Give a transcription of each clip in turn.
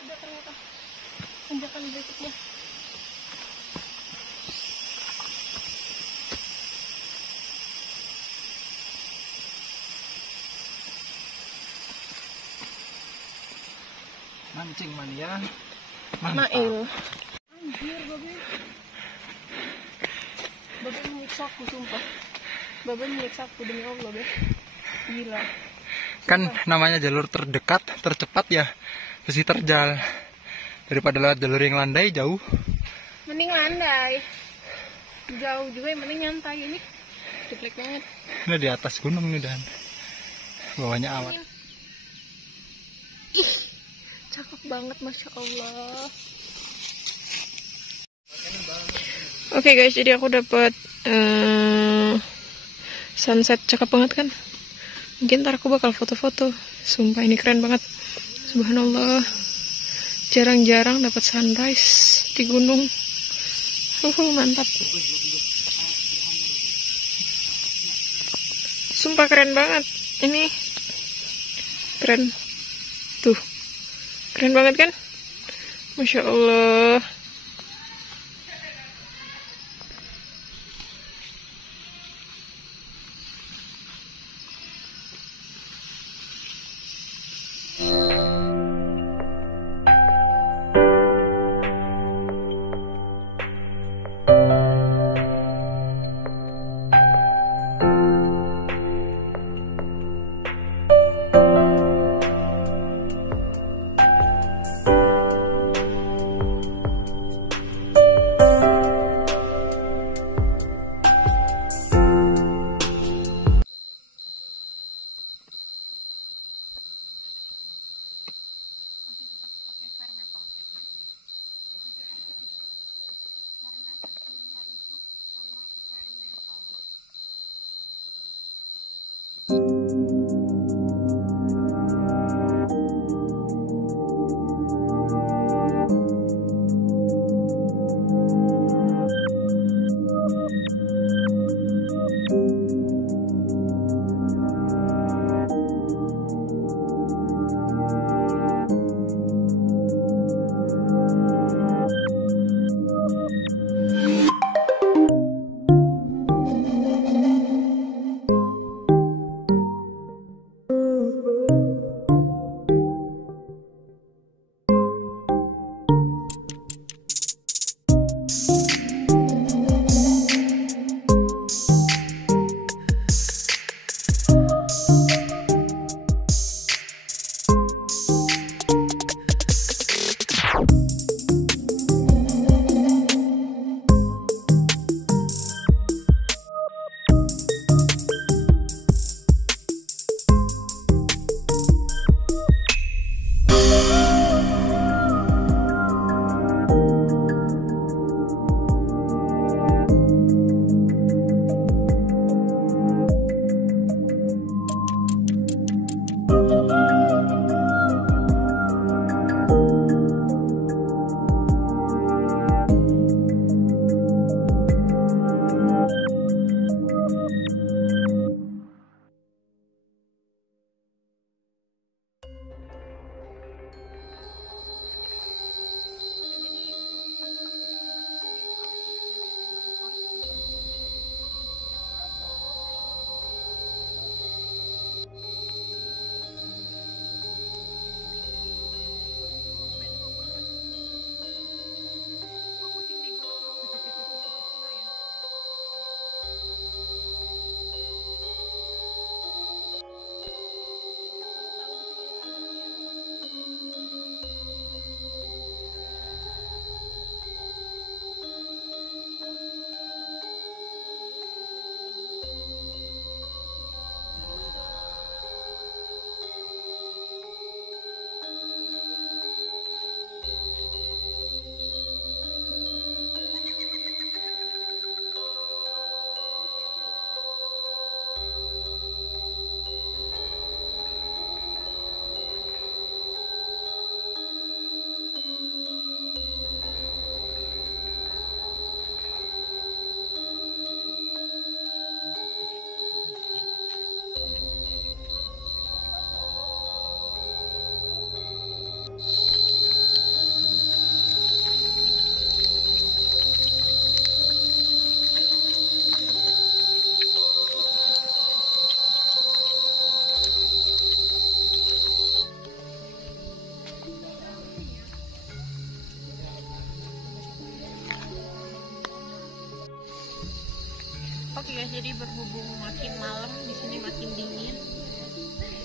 ada ternyata tanjakan berikutnya. Mancing mania. Mail. Anjir, Babe. Babe menyiksa aku, sumpah. Babe menyiksa aku demi Allah, Babe. Gila. Kan namanya jalur terdekat, tercepat ya. Mesti terjal. Daripada lewat jalur yang landai jauh. Mending landai. Jauh juga yang mending nyantai ini. Jelek banget. Ini di atas gunung nih dan bawahnya awan. Ih, cakep banget, Masya Allah. Oke guys, jadi aku dapat sunset, cakep banget kan? Mungkin ntar aku bakal foto-foto. Sumpah ini keren banget. Subhanallah. Jarang-jarang dapat sunrise di gunung. Mantap. Sumpah keren banget. Ini keren. Tuh. Keren banget kan? Masya Allah. Oke guys, jadi berhubung makin malam di sini makin dingin,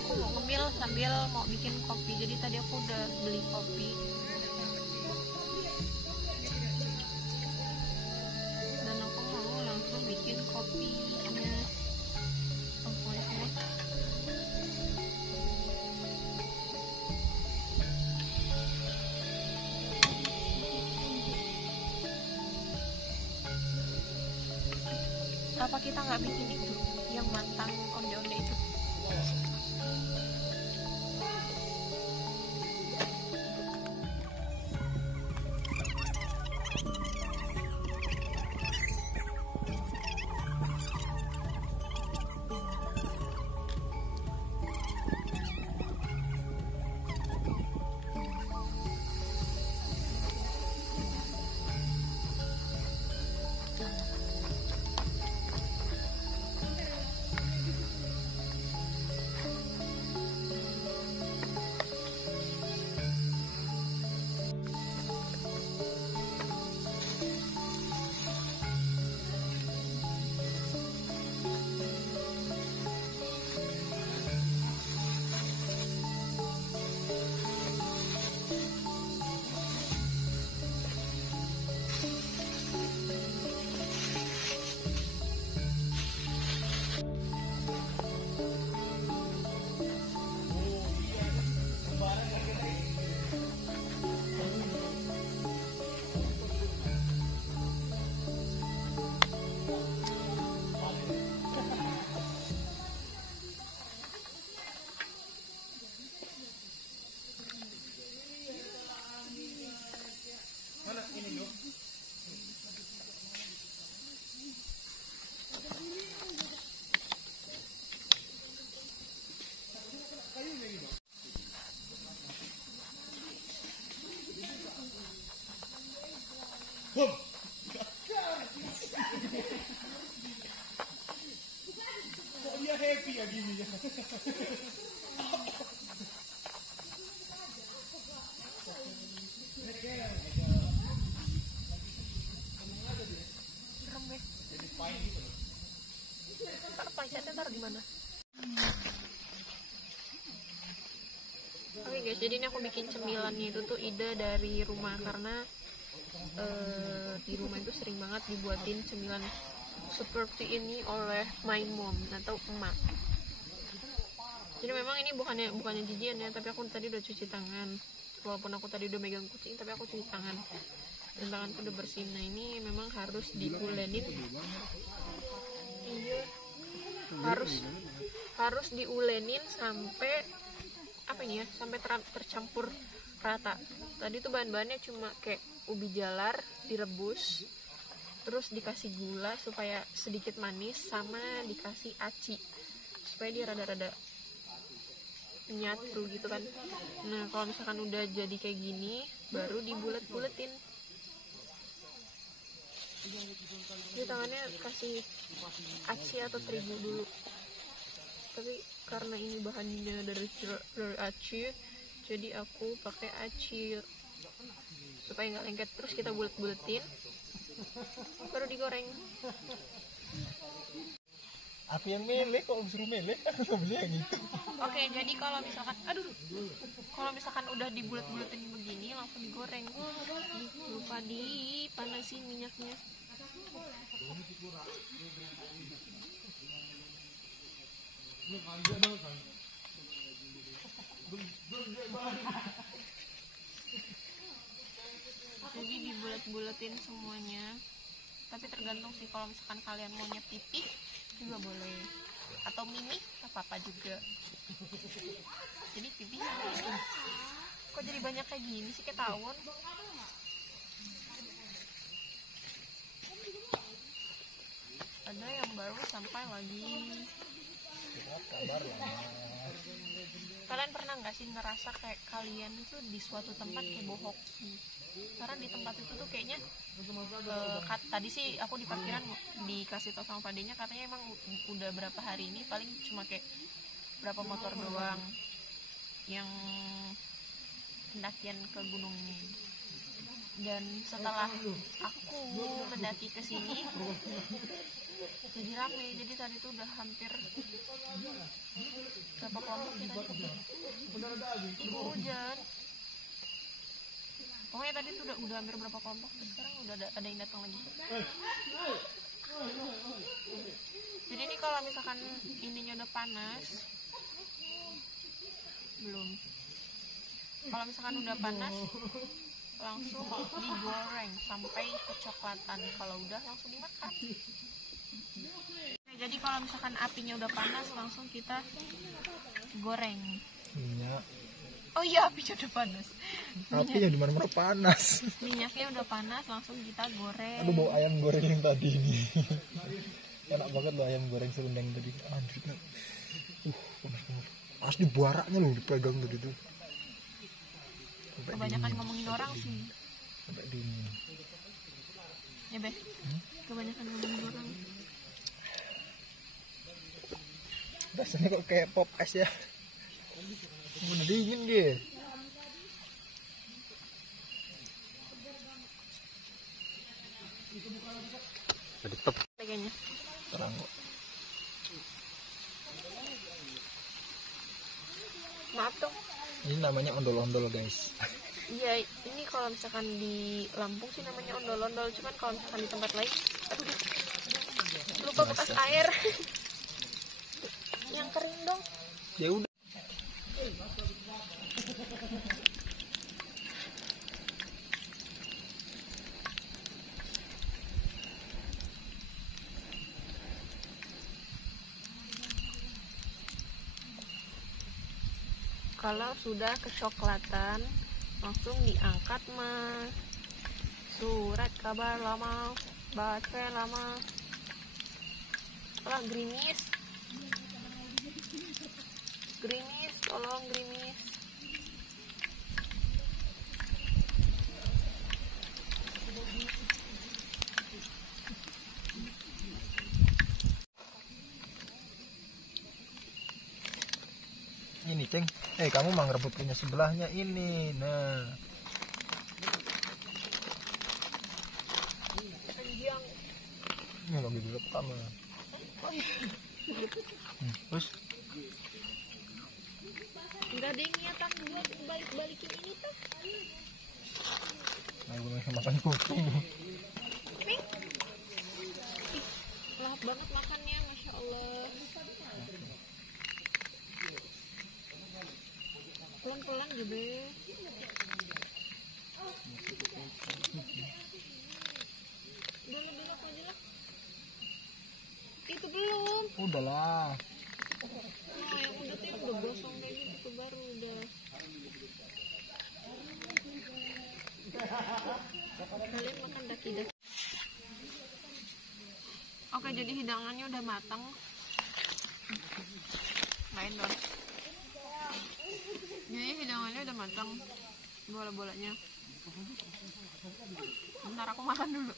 aku mau ngemil sambil mau bikin kopi. Jadi tadi aku udah beli kopi dan aku mau langsung bikin kopinya. Apa kita nggak bikin itu yang mantan onde-onde itu? Kok dia happy ya gini ya? Ntar pancetnya taruh di mana? Oke guys, jadi ini aku bikin cemilannya itu tuh ide dari rumah, karena di rumah itu sering banget dibuatin cemilan seperti ini oleh my mom atau emak. Jadi memang ini bukannya jijian ya, tapi aku tadi udah cuci tangan. Walaupun aku tadi udah megang kucing, tapi aku cuci tangan. Dan tanganku udah bersih. Nah ini memang harus diulenin. Iya. Harus diulenin sampai apa ini ya? Sampai tercampur rata. Tadi tuh bahan-bahannya cuma kayak ubi jalar direbus, terus dikasih gula supaya sedikit manis, sama dikasih aci supaya dia rada-rada nyatu gitu kan. Nah kalau misalkan udah jadi kayak gini, baru dibulet-buletin. Di tangannya kasih aci atau terigu dulu, tapi karena ini bahannya dari aci, jadi aku pakai aci supaya nggak lengket. Terus kita bulet-buletin, baru digoreng. Aku yang milih, kok disuruh milih? Aku beli yang itu. Oke, jadi kalau misalkan udah dibulet-buletin begini, langsung digoreng. Lupa dipanasin minyaknya. Jadi dibulet-buletin semuanya. Tapi tergantung sih, kalau misalkan kalian maunya pipih juga boleh, atau mini apa-apa juga. Jadi pipih kok jadi banyak kayak gini sih, kayak tawon. Ada yang baru sampai lagi. Kalian pernah nggak sih ngerasa kayak kalian itu di suatu tempat kayak bohong? Karena di tempat itu tuh kayaknya tadi sih aku di parkiran dikasih tau sama padenya, katanya emang udah berapa hari ini paling cuma kayak berapa motor doang yang pendakian ke gunung ini. Dan setelah aku mendaki ke sini jadi rame. Jadi tadi tuh udah hampir berapa kelompok ya tadi? Hujan. Pokoknya tadi tuh udah hampir berapa kelompok. Sekarang udah ada yang datang lagi. Jadi ini kalau misalkan ininya udah panas, belum. Kalau misalkan udah panas, langsung digoreng sampai kecoklatan. Kalau udah langsung dimakan. Jadi kalau misalkan apinya udah panas, langsung kita goreng. Minyak. Oh iya, apinya udah panas. Apinya di mana-mana panas. Minyaknya udah panas, langsung kita goreng. Aduh, bau ayam goreng yang tadi ini. Enak banget loh ayam goreng serundeng tadi. Anjir. Panas banget. Asli buaraknya loh dipegang tadi tuh. Kebanyakan ngomongin orang sih. Sampai dingin. Ya Beh, kebanyakan ngomongin orang. Rasanya kok kayak pop es ya. Udah dingin dia. Ada top. Kayaknya. Terang kok. Maaf dong. Ini namanya ondol-ondol guys. Iya, ini kalau misalkan di Lampung sih namanya ondol-ondol. Cuman kalau misalkan di tempat lain, aduh, lupa bekas air. Yang kering dong. Ya udah. Kalau sudah kecoklatan, langsung diangkat mah. Surat kabar lama, baca lama. Alah, gerimis. Gerimis, tolong gerimis. Ini ceng. Kamu mah ngerebut punya sebelahnya ini. Nah. Panjang. Ini lagi dulu pertama. Terus? Enggak ada yang niatan buat balik-balikin ini tuh. Nah, gue masih makan kucing. Pink. Lahap banget makannya, Masya Allah. Pelan-pelan juga. Udah lebih lama aja lah. Itu belum. Udahlah. Nah, yang udah tuh udah gosong kayak gitu baru udah. Kalian makan daki-daki. Oke, jadi hidangannya udah matang. Lain dong. Jadi hidangannya udah matang. Bola-bolanya. Bentar aku makan dulu.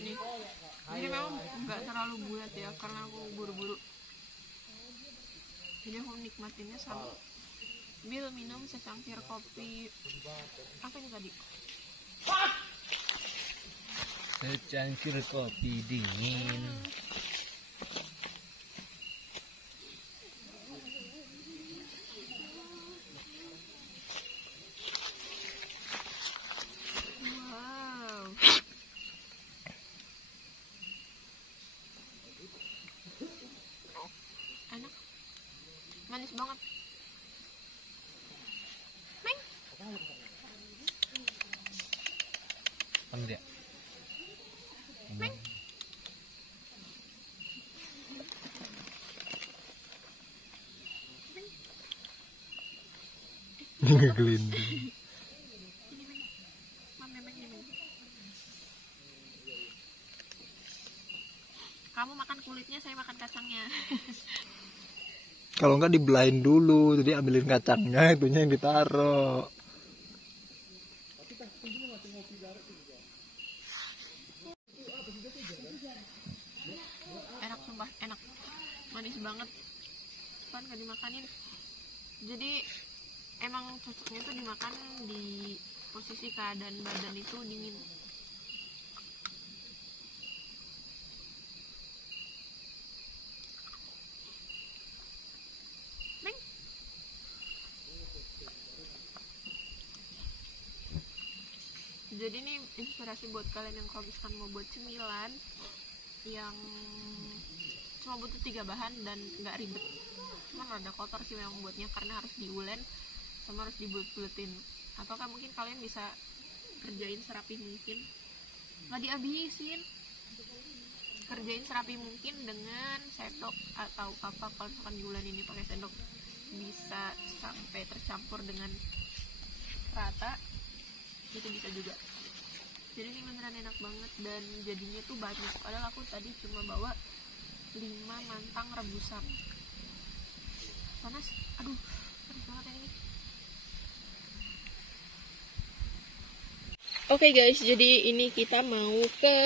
Nih. Jadi memang nggak terlalu bulat ya karena aku buru-buru. Jadi aku nikmatinnya sambil minum secangkir kopi. Apa ini tadi? Secangkir kopi dingin. Wow. Enak. Manis banget. Neng. Panas ya? Neng. Ngegelinding. Kamu makan kulitnya, saya makan kacangnya. Kalau nggak dibelain dulu, jadi ambilin kacangnya, itunya yang ditaruh. Enak sumpah, enak, manis banget, kan gak dimakanin. Jadi emang cocoknya tuh dimakan di posisi keadaan badan itu dingin. Neng. Jadi ini inspirasi buat kalian yang kalau misalkan mau buat cemilan yang cuma butuh 3 bahan dan nggak ribet, cuma rada kotor sih memang buatnya karena harus diulen sama harus dibulet-buletin. Atau kan mungkin kalian bisa kerjain serapi mungkin, nggak dihabisin, kerjain serapi mungkin dengan sendok atau apa. Kalau misalkan diulen ini pakai sendok bisa sampai tercampur dengan rata, itu bisa juga. Jadi ini beneran enak banget dan jadinya tuh banyak, padahal aku tadi cuma bawa 5 mantang rebusan. Panas, aduh panas banget yang ini. Oke guys, jadi ini kita mau ke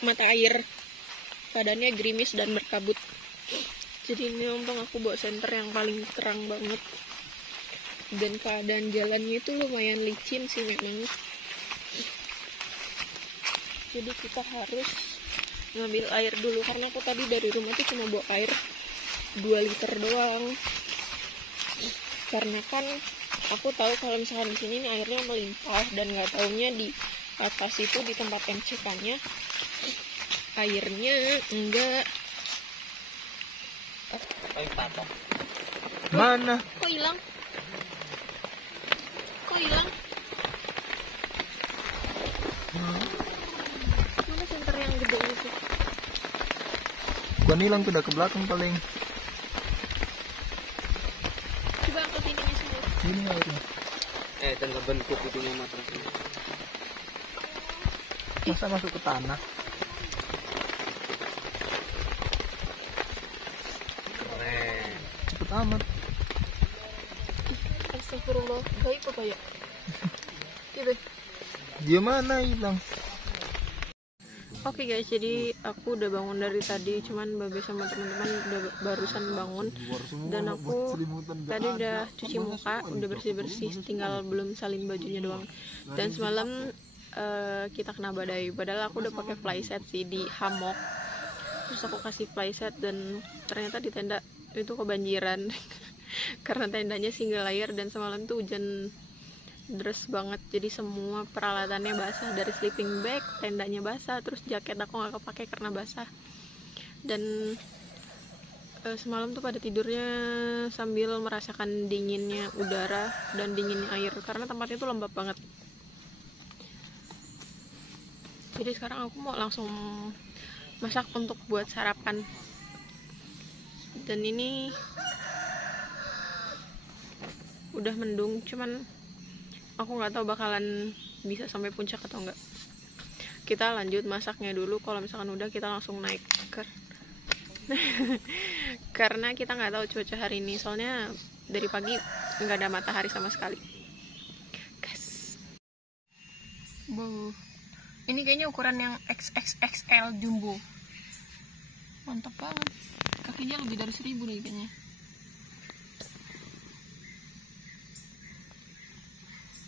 mata air, keadaannya gerimis dan berkabut. Jadi ini untung aku bawa senter yang paling terang banget, dan keadaan jalannya itu lumayan licin sih memang. Jadi kita harus ngambil air dulu karena aku tadi dari rumah tuh cuma bawa air 2 liter doang. Karena kan aku tahu kalau misalkan di sini nih airnya melimpah, dan nggak taunya di atas itu di tempat MCK-nya airnya enggak. Mana? Kok hilang? Kok hilang? Mana senter yang gede itu? Gua hilang pindah ke belakang paling. Coba angkat ini semua. Ini airnya. Tengah bentuk itunya matrasnya. Masa masuk ke tanah? Keren. Cepet amat. Astagfirullah, gaib apa ya? Gitu. Dia mana hilang? Oke guys, jadi aku udah bangun dari tadi, cuman Babe sama teman-teman udah barusan bangun, dan aku tadi udah cuci muka, udah bersih-bersih, tinggal belum salin bajunya doang. Dan semalam kita kena badai, padahal aku udah pakai playset sih di hammock, terus aku kasih playset dan ternyata di tenda itu kebanjiran karena tendanya single layer dan semalam tuh hujan deras banget, jadi semua peralatannya basah, dari sleeping bag, tendanya basah, terus jaket aku nggak kepake karena basah. Dan semalam tuh pada tidurnya sambil merasakan dinginnya udara dan dinginnya air karena tempatnya tuh lembab banget. Jadi sekarang aku mau langsung masak untuk buat sarapan, dan ini udah mendung, cuman aku nggak tahu bakalan bisa sampai puncak atau enggak. Kita lanjut masaknya dulu, kalau misalkan udah kita langsung naik karena kita nggak tahu cuaca hari ini, soalnya dari pagi nggak ada matahari sama sekali. Guys, ini kayaknya ukuran yang XXXL jumbo, mantap banget, kakinya lebih dari 1000 nih kayaknya.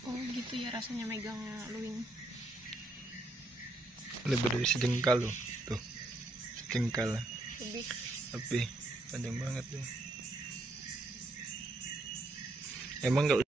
Oh gitu ya rasanya megang luwing. Lebih dari sejengkal loh. Tuh. Sejengkal. Lebih panjang banget tuh. Emang nggak